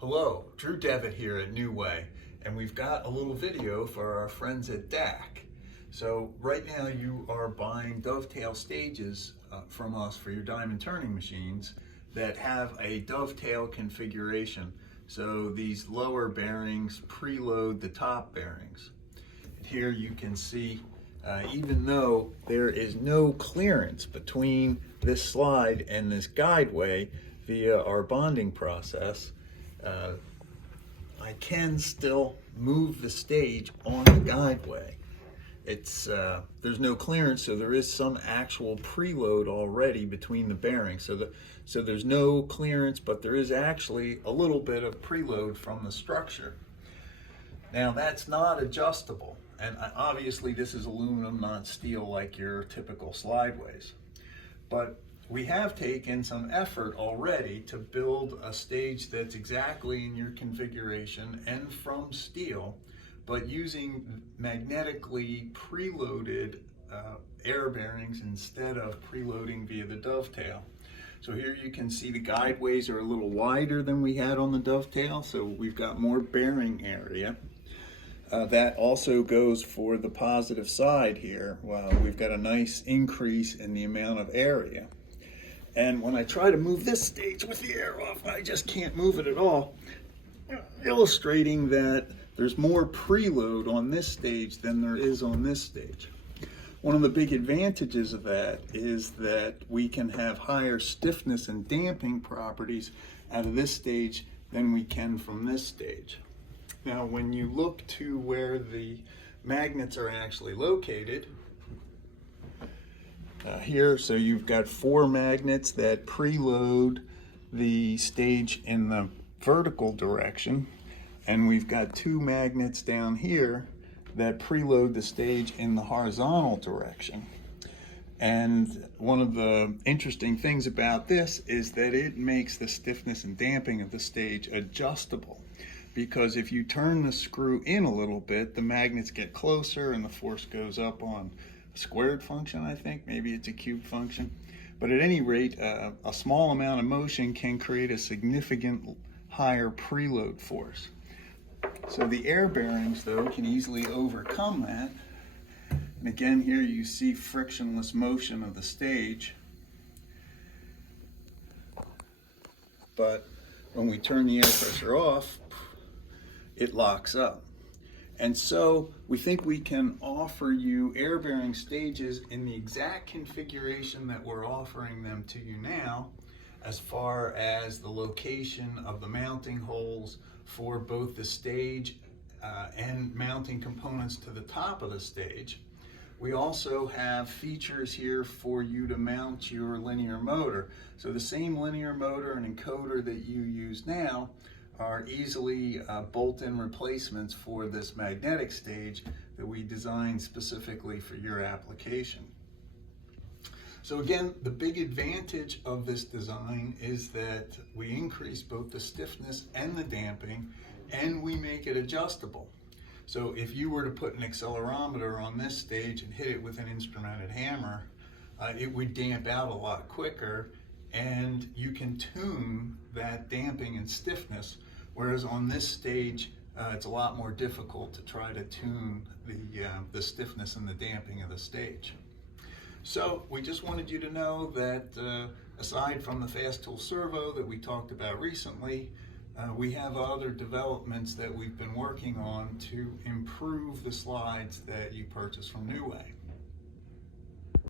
Hello, Drew Devitt here at New Way, and we've got a little video for our friends at DAC. So right now you are buying dovetail stages from us for your diamond turning machines that have a dovetail configuration. So these lower bearings preload the top bearings. Here you can see even though there is no clearance between this slide and this guideway via our bonding process, I can still move the stage on the guideway. There's no clearance, so there is some actual preload already between the bearings. So there's no clearance, but there is actually a little bit of preload from the structure. Now that's not adjustable, and obviously this is aluminum, not steel like your typical slideways. But we have taken some effort already to build a stage that's exactly in your configuration and from steel, but using magnetically preloaded air bearings instead of preloading via the dovetail. So here you can see the guideways are a little wider than we had on the dovetail, so we've got more bearing area. That also goes for the positive side here. Well, we've got a nice increase in the amount of area. And when I try to move this stage with the air off, I just can't move it at all, illustrating that there's more preload on this stage than there is on this stage. One of the big advantages of that is that we can have higher stiffness and damping properties out of this stage than we can from this stage. Now, when you look to where the magnets are actually located, here, so you've got 4 magnets that preload the stage in the vertical direction, and we've got 2 magnets down here that preload the stage in the horizontal direction. And one of the interesting things about this is that it makes the stiffness and damping of the stage adjustable, because if you turn the screw in a little bit, the magnets get closer and the force goes up on squared function, I think, maybe it's a cube function. But at any rate, a small amount of motion can create a significant higher preload force. So the air bearings, though, can easily overcome that. And again, here you see frictionless motion of the stage. But when we turn the air pressure off, it locks up. And so we think we can offer you air bearing stages in the exact configuration that we're offering them to you now, as far as the location of the mounting holes for both the stage and mounting components to the top of the stage. We also have features here for you to mount your linear motor. So the same linear motor and encoder that you use now are easily bolt-in replacements for this magnetic stage that we designed specifically for your application. So again, the big advantage of this design is that we increase both the stiffness and the damping, and we make it adjustable. So if you were to put an accelerometer on this stage and hit it with an instrumented hammer, it would damp out a lot quicker, and you can tune that damping and stiffness. Whereas on this stage, it's a lot more difficult to try to tune the stiffness and the damping of the stage. So we just wanted you to know that aside from the fast tool servo that we talked about recently, we have other developments that we've been working on to improve the slides that you purchase from New Way.